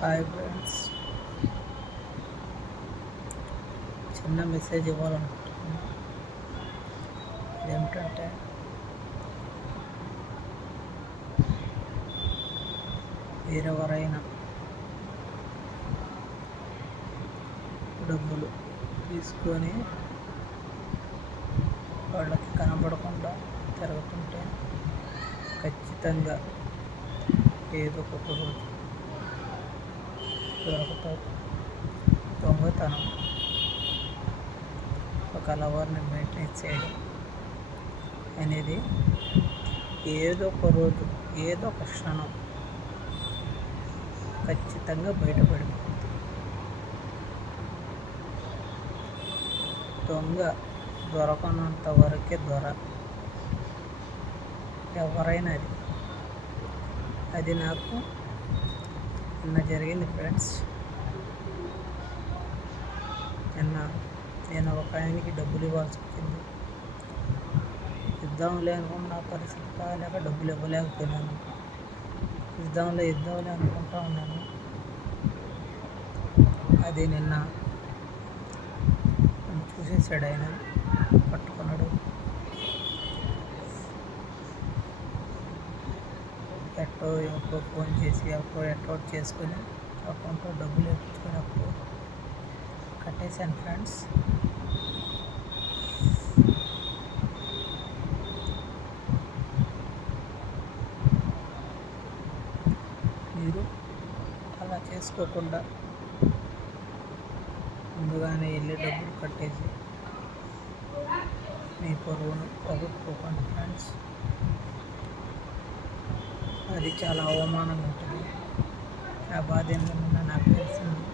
Hi friends చిన్న message ఇవ్వాలనుకుంటున్నాను ఏమిటంటే వేరెవరైనా డబ్బులు తీసుకొని వాళ్ళకి కనబడకుండా తిరుగుతుంటే ఖచ్చితంగా ఏదో ఒక రోజు దొరుకుతారు దొంగతనం. ఒక లవర్ని మెయింటైన్ చేయడం అనేది ఏదో ఒక రోజు ఏదో ఒక క్షణం ఖచ్చితంగా బయటపడిపోతుంది. దొంగ దొరకనంత వరకే దొర. ఎవరైనా అది. అది నాకు నిన్న జరిగింది ఫ్రెండ్స్. నిన్న నేను ఒక ఆయనకి డబ్బులు ఇవ్వాల్సి వచ్చింది. ఇద్దాంలే అనుకున్న పరిస్థితి కాలేక డబ్బులు ఇవ్వలేకపోయినాను. ఇద్దాంలే ఇద్దాంలే అనుకుంటా ఉన్నాను. అది నిన్న చూసేసాడు ఆయన పట్టుకున్నాడు. ఎట్టో ఎవరికో ఫోన్ చేసి ఎవరికో ఎట్టో చేసుకొని అకౌంట్లో డబ్బులు ఎక్కించుకొని అప్పుడు కట్టేశాను ఫ్రెండ్స్ మీరు అలా చేసుకోకుండా ముందుగానే వెళ్ళి డబ్బులు కట్టేసి మీ పొరుగును పోగొట్టుకోకండి ఫ్రెండ్స్ అది చాలా అవమానంగా ఉంటుంది. ఆ బాధ ఏమన్నా నాకు తెలిసింది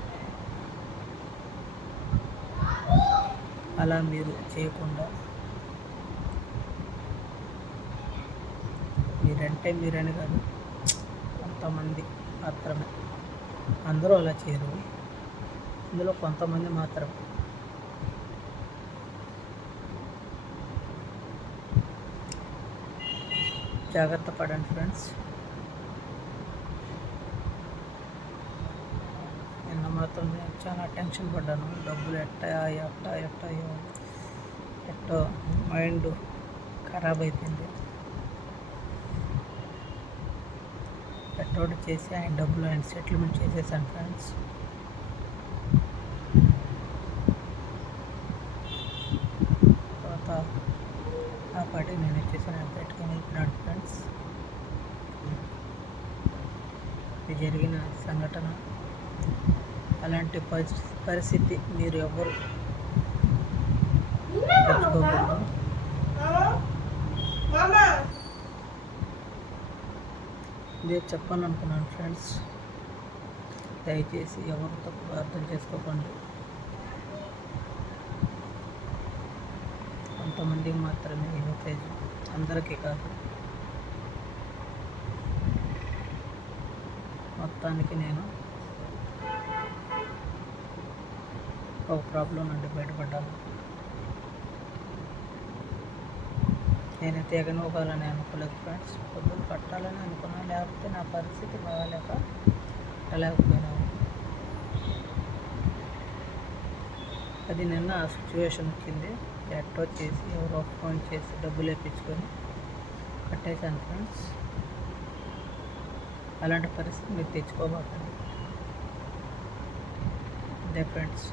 అలా మీరు చేయకుండా మీరంటే మీరని కాదు కొంతమంది మాత్రమే. అందరూ అలా చేయరు. ఇందులో కొంతమంది మాత్రం జాగ్రత్త పడండి ఫ్రెండ్స్ నిన్న మాత్రం నేను చాలా టెన్షన్ పడ్డాను. డబ్బులు ఎట్టా ఎట్టా ఎట్టా ఎట్టో మైండ్ ఖరాబ్ అయిపోయింది. ఎట్టోటి చేసి ఆయన డబ్బులు ఆయన సెటిల్మెంట్ చేసేసాను ఫ్రెండ్స్. తర్వాత ఆ పాటి నేను వచ్చేసాను ఆయన పెట్టుకొని వెళ్ళినాడు ఫ్రెండ్స్. ఇది జరిగిన సంఘటన. అలాంటి పరిస్థితి పరిస్థితి మీరు ఎవరు? తెచ్చుకోకూడదు ఇదే చెప్పాను అనుకున్నాను ఫ్రెండ్స్. దయచేసి ఎవరు తప్పు అర్థం చేసుకోకండి. కొంతమందికి మాత్రమే ఈ మెసేజ్ అందరికీ కాదు. మొత్తానికి నేను ఒక ప్రాబ్లం నుండి బయటపడ్డాను. నేనైతే ఎగనోగాలని అనుకోలేదు ఫ్రెండ్స్ పొద్దులు కట్టాలని అనుకున్నాను లేకపోతే నా పరిస్థితి బాగాలేక కట్టలేకపోయినాను అది నిన్న ఆ సిచ్యువేషన్ వచ్చింది ఎట్టో చేసి ఎవరో ఫోన్ చేసి డబ్బులు వేయించుకొని కట్టేశాను ఫ్రెండ్స్ అలాంటి పరిస్థితి మీరు తెచ్చుకోబాకండి. అదే ఫ్రెండ్స్